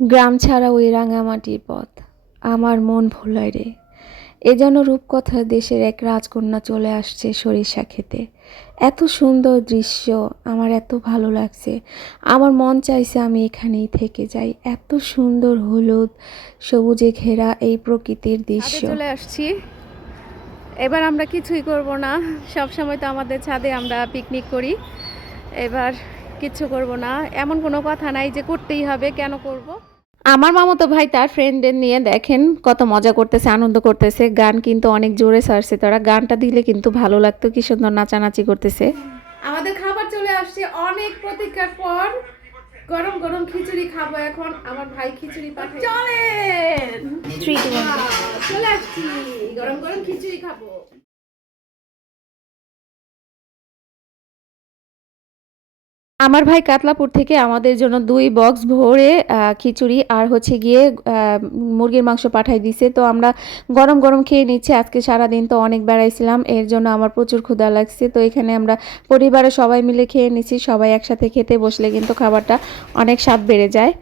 গ্রাম ছাড়া ওই রাঙামাটির পথ আমার মন ভোলায় রে। এ যেন রূপকথা দেশের এক রাজকন্যা চলে আসছে সরিষা খেতে। এত সুন্দর দৃশ্য, আমার এত ভালো লাগছে। আমার মন চাইছে আমি এখানেই থেকে যাই। এত সুন্দর হলুদ সবুজে ঘেরা এই প্রকৃতির দৃশ্য। চলে আসছি। এবার আমরা কিছুই করব না, সব সময় তো আমাদের ছাদে আমরা পিকনিক করি। এবার কিচ্ছু করব না, এমন কোনো কথা নাই যে করতেই হবে, কেন করব। আমার মামাতো ভাই তার ফ্রেন্ডদের নিয়ে দেখেন কত মজা করতেছে, আনন্দ করতেছে। গান কিন্তু অনেক জোরে ছাড়ছে, তারা গানটা দিলে কিন্তু ভালো লাগতো, কি সুন্দর নাচানাচি করতেছে। আমাদের খাবার চলে আসছে অনেক প্রতীক্ষার পর। গরম গরম খিচুড়ি খাবো এখন। আমার ভাই খিচুড়ি পাঠায়, চলেন চলে আসছি, গরম গরম খিচুড়ি খাবো। আমার ভাই কাতলাপুর থেকে আমাদের জন্য 2 বক্স ভরে খিচুড়ি আর হচ্ছে গিয়ে মুরগির মাংস পাঠাই দিছে। তো আমরা গরম গরম খেয়ে নিচ্ছি। আজকে সারাদিন তো অনেক বেড়াইছিলাম, এর জন্য আমার প্রচুর ক্ষুধা লাগছে। তো এখানে আমরা পরিবারে সবাই মিলে খেয়ে নিচ্ছি। সবাই একসাথে খেতে বসলে কিন্তু খাবারটা অনেক স্বাদ বেড়ে যায়।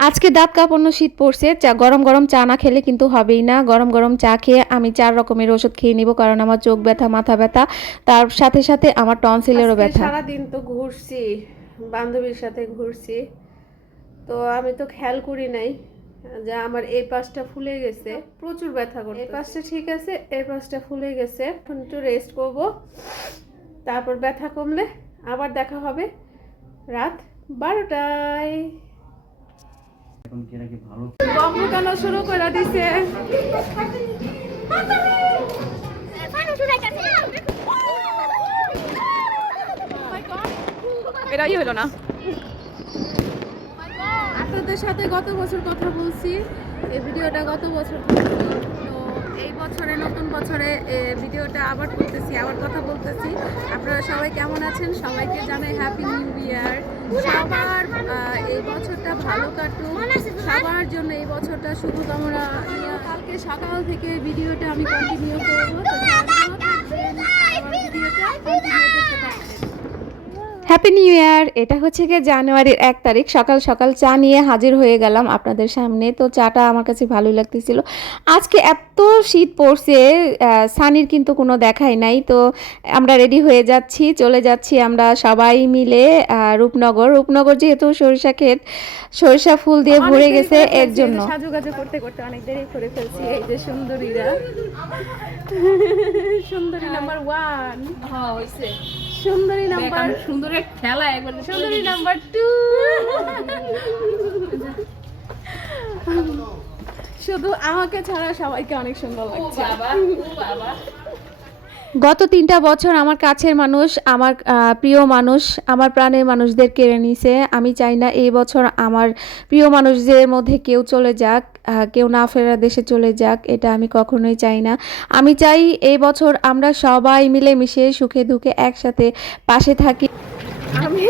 আজকে দাঁত কাঁপানো শীত পড়ছে, চা গরম গরম চা না খেলে কিন্তু হবেই না। গরম গরম চা খেয়ে আমি 4 রকমের ওষুধ খেয়ে নিব, কারণ আমার চোখ ব্যথা, মাথা ব্যথা, তার সাথে সাথে আমার টনসিলেরও ব্যথা। সারাদিন তো ঘুরছি, বান্ধবীর সাথে ঘুরছি, তো আমি তো খেয়াল করি নাই যে আমার এই পাশটা ফুলে গেছে, প্রচুর ব্যথা করছে। এই পাশটা ঠিক আছে, এই পাশটা ফুলে গেছে। এখন একটু রেস্ট করব, তারপর ব্যথা কমলে আবার দেখা হবে রাত 12টায়। বম ফুটানো শুরু করে দিছে। এটাই হলো না। আপনাদের সাথে গত বছর কথা বলছি, এই ভিডিওটা গত বছর করছি। তো এই বছরে, নতুন বছরে ভিডিওটা আবার করতেছি, আবার কথা বলতেছি। আপনারা সবাই কেমন আছেন? সবাইকে জানাই হ্যাপি নিউ ইয়ার। সবার এই বছরটা ভালো কাটুক, সবার জন্য এই বছরটা শুভকামনা নিয়ে কালকে সকাল থেকে ভিডিওটা আমি কন্টিনিউ করবো। তো আমার ভিডিওটা কন্টিনিউ করতে থাকবেন। Happy new year. এটা হচ্ছে গিয়ে জানুয়ারির 1 তারিখ। সকাল সকাল চা নিয়ে হাজির হয়ে গেলাম আপনাদের সামনে। তো চাটা আমার কাছে ভালোই লাগতেছিল। আজকে এত শীত পড়ছে, সানির কিন্তু কোনো দেখাই নাই। তো আমরা রেডি হয়ে যাচ্ছি, চলে যাচ্ছি আমরা সবাই মিলে রূপনগর। রূপনগর যেহেতু সরিষা ক্ষেত, সরিষা ফুল দিয়ে ভরে গেছে, এর জন্য সাজুগাজু করতে করতে অনেক দেরি করে ফেলছি। এই যে সুন্দরীরা, সুন্দরী নাম্বার 1 হইছে, সুন্দরী নাম্বার, সুন্দরের খেলা একবার, সুন্দরী নাম্বার 2। শুধু আমাকে ছাড়া সবাইকে অনেক সুন্দর লাগছে। গত 3টা বছর আমার কাছের মানুষ, আমার প্রিয় মানুষ, আমার প্রাণের মানুষদের কেড়ে নিছে। আমি চাই না এই বছর আমার প্রিয় মানুষদের মধ্যে কেউ চলে যাক, কেউ না ফেরা দেশে চলে যাক, এটা আমি কখনোই চাই না। আমি চাই এই বছর আমরা সবাই মিলে মিশে সুখে দুঃখে একসাথে পাশে থাকি। আমি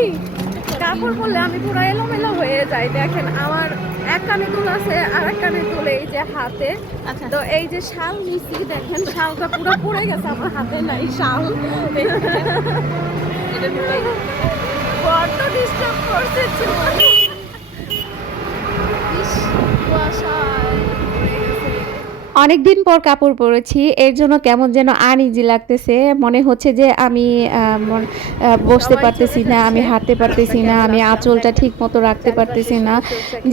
কাপড় পরলে আমি পুরো এলোমেলো হয়ে যাই। দেখেন আমার এক কানে দুল আছে আর এক কানে দুল এই যে হাতে। তো এই যে শাল নিছি, দেখেন শালটা পুরো পড়ে গেছে, আমার হাতে নাই শাল। বড্ড ডিস্টার্ব করছে অনেকদিন পর কাপড় পরেছি, এর জন্য কেমন যেন আনইজি লাগতেছে। মনে হচ্ছে যে আমি বসতে পারতেছি না, আমি হাঁটতে পারতেছি না, আমি আঁচলটা ঠিক মতো রাখতে পারতেছি না।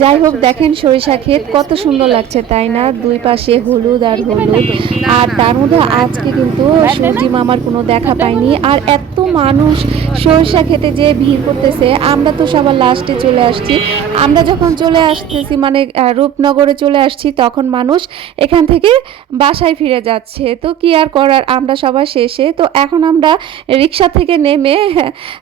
যাই হোক, দেখেন সরিষা ক্ষেত কত সুন্দর লাগছে, তাই না? 2 পাশে হলুদ আর হলুদ। আর তার মধ্যে আজকে কিন্তু সূর্যি মামার কোনো দেখা পাইনি। আর এত মানুষ সরিষা খেতে যে ভিড় করতেছে। আমরা তো সবার লাস্টে চলে আসছি। আমরা যখন চলে আসতেছি, মানে রূপনগরে চলে আসছি, তখন মানুষ এখান থেকে বাসায় ফিরে যাচ্ছে। তো কি আর করার, আমরা সবার শেষে। তো এখন আমরা রিক্সা থেকে নেমে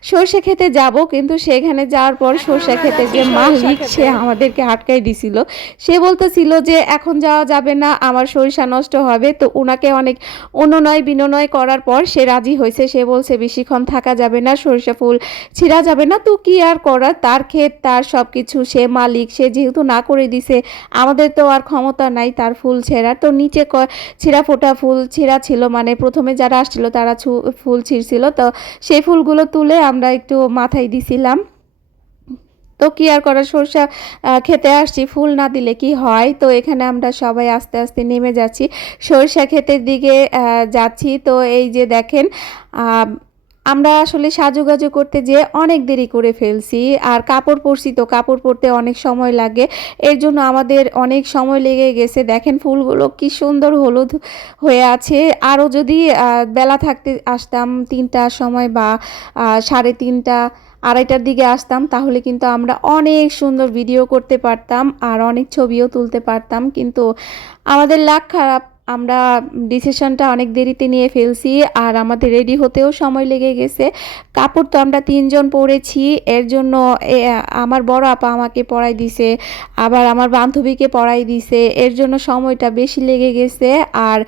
সরষে খেতে যাব, কিন্তু সেখানে যাওয়ার পর সরষে খেতে যে মালিক, সে আমাদেরকে আটকাই দিছিল। সে বলতেছিল যে এখন যাওয়া যাবে না, আমার সরিষা নষ্ট হবে। তো ওনাকে অনেক অনুনয় বিনয় করার পর সে রাজি হয়েছে। সে বলছে বেশিক্ষণ থাকা যাবে না, সরিষা ফুল ছিঁড়া যাবে না। তো কি আর করার, তার ক্ষেত, তার সব কিছু, সে মালিক, সে যেহেতু না করে দিছে, আমাদের তো আর ক্ষমতা নাই তার ফুল ছেঁড়া। তো নিচে ছিঁড়া ফোটা ফুল ছিঁড়া ছিল, মানে প্রথমে যারা আসছিল তারা ফুল ছিঁড়ছিল। তো সেই ফুলগুলো তুলে আমরা একটু মাথায় দিছিলাম। তো কি আর করার, সরষা খেতে আসছি, ফুল না দিলে কি হয়। তো এখানে আমরা সবাই আস্তে আস্তে নেমে যাচ্ছি, সরষা ক্ষেতের দিকে যাচ্ছি। তো এই যে দেখেন, আহ, আমরা আসলে সাজুগাজু করতে যেয়ে অনেক দেরি করে ফেলছি। আর কাপড় পরছি, তো কাপড় পরতে অনেক সময় লাগে, এর জন্য আমাদের অনেক সময় লেগে গেছে। দেখেন ফুলগুলো কি সুন্দর হলুদ হয়ে আছে। আরও যদি বেলা থাকতে আসতাম 3টার সময় বা 3:30 2:30টার দিকে আসতাম, তাহলে কিন্তু আমরা অনেক সুন্দর ভিডিও করতে পারতাম আর অনেক ছবিও তুলতে পারতাম। কিন্তু আমাদের লাক খারাপ, আমরা ডিসিশনটা অনেক দেরিতে নিয়ে ফেলছি আর আমাদের রেডি হতেও সময় লেগে গেছে। কাপড় তো আমরা 3জন পরেছি, এর জন্য আমার বড় আপা আমাকে পরাই দিছে, আবার আমার বান্ধবীকে পরাই দিছে, এর জন্য সময়টা বেশি লেগে গেছে। আর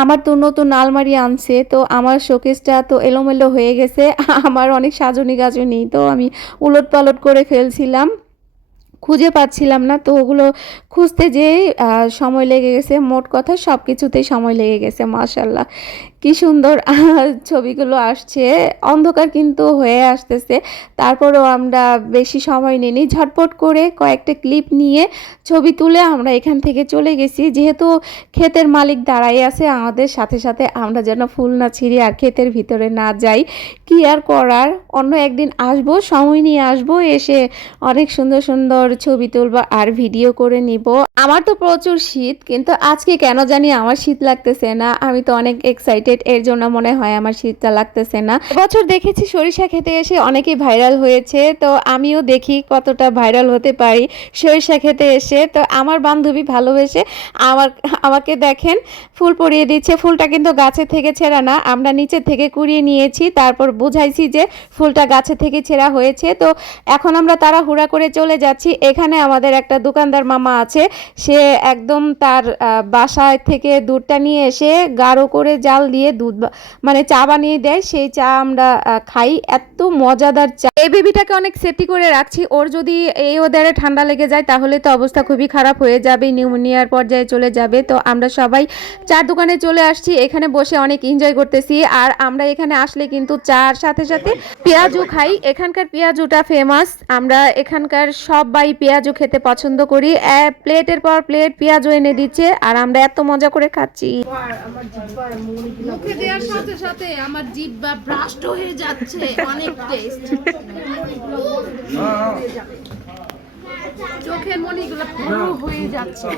আমার তো নতুন আলমারি আনছে, তো আমার শোকেসটা তো এলোমেলো হয়ে গেছে আমার অনেক সাজনি গাজনি, তো আমি উলট পালট করে ফেলছিলাম, খুঁজে পাচ্ছিলাম না। তো ওগুলো খুঁজতে যেয়ে সময় লেগে গেছে। মোট কথা সব কিছুতেই সময় লেগে গেছে। মাশাল্লাহ কি সুন্দর ছবিগুলো আসছে, অন্ধকার কিন্তু হয়ে আসতেছে, তারপরেও আমরা বেশি সময় নিইনি, ঝটপট করে কয়েকটা ক্লিপ নিয়ে ছবি তুলে আমরা এখান থেকে চলে গেছি। যেহেতু ক্ষেতের মালিক দাঁড়াই আছে আমাদের সাথে সাথে, আমরা যেন ফুল না ছিঁড়ি আর ক্ষেতের ভিতরে না যাই। কি আর করার, অন্য একদিন আসবো, সময় নিয়ে আসবো, এসে অনেক সুন্দর সুন্দর ছবি তুলবো আর ভিডিও করে নিব। আমার তো প্রচুর শীত, কিন্তু আজকে কেন জানি আমার শীত লাগতেছে না, আমি তো অনেক এক্সাইটেড, এর জন্য মনে হয় আমার শীতটা লাগতেছে না। এবছর দেখেছি সরিষা খেতে এসে অনেকেই ভাইরাল হয়েছে, তো আমিও দেখি কতটা ভাইরাল হতে পারি সরিষা খেতে এসে। তো আমার বান্ধবী ভালোবেসে আমাকে দেখেন ফুল পরিয়ে দিচ্ছে। ফুলটা কিন্তু গাছে থেকে ছেঁড়া না, আমরা নিচে থেকে কুড়িয়ে নিয়েছি, তারপর বুঝাইছি যে ফুলটা গাছে থেকে ছেঁড়া হয়েছে। তো এখন আমরা তাড়াহুড়া করে চলে যাচ্ছি। এখানে আমাদের একটা দোকানদার মামা আছে, সে একদম তার বাসায় থেকে দুধটা নিয়ে এসে গাঢ় করে জাল দিয়ে দুধ মানে চা বানিয়ে দেয়, সেই চা আমরা খাই, এত মজাদার চা। এই বেবিটাকে অনেক সেফটি করে রাখছি, ওর যদি এই ওয়েদারে ঠান্ডা লেগে যায় তাহলে তো অবস্থা খুবই খারাপ হয়ে যাবে, নিউমোনিয়ার পর্যায়ে চলে যাবে। তো আমরা সবাই চার দোকানে চলে আসছি, এখানে বসে অনেক এনজয় করতেছি। আর আমরা এখানে আসলে কিন্তু চার সাথে সাথে পেঁয়াজু খাই, এখানকার পেঁয়াজুটা ফেমাস, আমরা এখানকার সবাই পেঁয়াজু খেতে পছন্দ করি। প্লেটের পর প্লেট পেঁয়াজু এনে দিচ্ছে আর আমরা এত মজা করে খাচ্ছি। মুখে দেওয়ার সাথে সাথে আমার জিহ্বা ব্রাস্ট হয়ে যাচ্ছে, অনেক টেস্ট। চোখের মণিগুলো বড় হয়ে যাচ্ছে,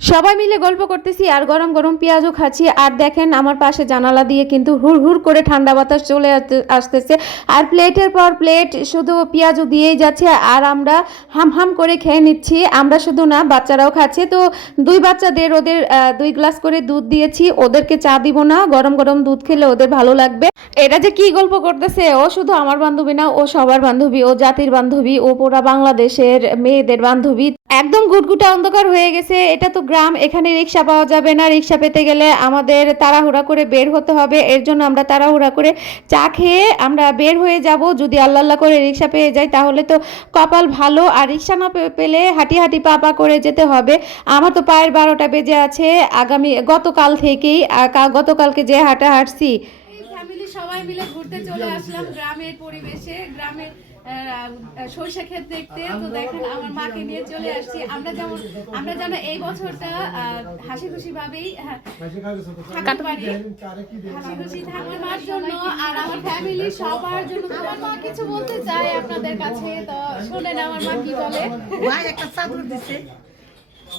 সবাই মিলে গল্প করতেছি আর গরম গরম পেঁয়াজও খাচ্ছি। আর দেখেন আমার পাশে জানালা দিয়ে কিন্তু হুড় হুড় করে ঠান্ডা বাতাস চলে আসতেছে, আর প্লেটের পর প্লেট শুধু পেঁয়াজও দিয়েই যাচ্ছে আর আমরা হাম হাম করে খেয়ে নিচ্ছি। আমরা শুধু না, বাচ্চারাও খাচ্ছে। তো দুই বাচ্চাদের ওদের 2 গ্লাস করে দুধ দিয়েছি, ওদেরকে চা দিব না, গরম গরম দুধ খেলে ওদের ভালো লাগবে। এটা যে কি গল্প করতেছে, ও শুধু আমার বান্ধবী না, ও সবার বান্ধবী, ও জাতির বান্ধবী, ও পুরা বাংলাদেশের মেয়েদের বান্ধবী। একদম গুটগুটা অন্ধকার হয়ে গেছে, এটা তো গ্রাম, এখানে রিক্সা পাওয়া যাবে না, রিক্সা পেতে গেলে আমাদের তাড়াহুড়া করে বের হতে হবে, এর জন্য আমরা তাড়াহুড়া করে চা খেয়ে আমরা বের হয়ে যাব। যদি আল্লাহ আল্লাহ করে রিক্সা পেয়ে যাই তাহলে তো কপাল ভালো, আর রিক্সা না পেলে হাঁটি হাঁটি পা পা করে যেতে হবে। আমার তো পায়ের 12টা বেজে আছে গতকাল থেকেই, গতকালকে যে হাঁটা হাঁটছি। ফ্যামিলি সবাই মিলে ঘুরতে চলে আসলাম গ্রামের পরিবেশে, গ্রামের সরিষা ক্ষেত দেখতে। তো দেখেন আমার মাকে নিয়ে চলে আসছি। আমরা যেন এই বছরটা হাসি খুশি ভাবেই থাকতে পারি, হাসি খুশি থাকতে মার জন্য আর আমার ফ্যামিলি সবার জন্য। আমার মা কিছু বলতে চায় আপনাদের কাছে, তো শোনেন আমার মা কি বলে। ভাই একটা চাদর দিছে,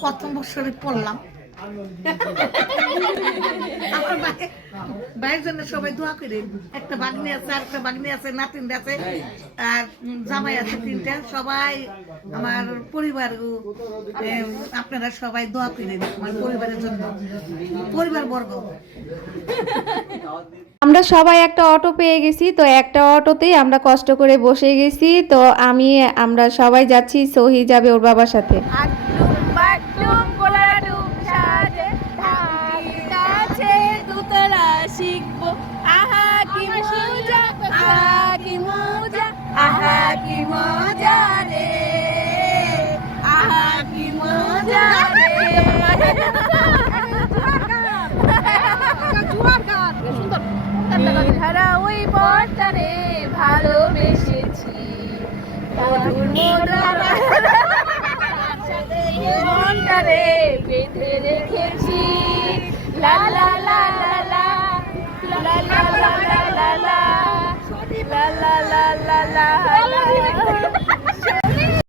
প্রথম বছরে পড়লাম। আমার ভাইয়ের জন্য সবাই দোয়া করে। একটা বাগনি আছে, আর একটা বাগনি আছে, নাতিন আছে, আর জামাই আছে 3টা। সবাই আমার পরিবার, আপনারা সবাই দোয়া করেন আমার পরিবারের জন্য, পরিবার বর্গ। আমরা সবাই একটা অটো পেয়ে গেছি, তো একটা অটোতেই আমরা কষ্ট করে বসে গেছি। তো আমরা সবাই যাচ্ছি, সহি যাবে ওর বাবার সাথে। শিখবো আহা কি মজা, আহা কি মজা, আহা কি মজা রে, আহা কি মজা রে। সুন্দর ধারা ওই বর্ষা মধুর মধুর মনটারে বেঁধে রেখেছি লা লা লা লা লা লা লা লা লা লা লা লা লা লা লা লা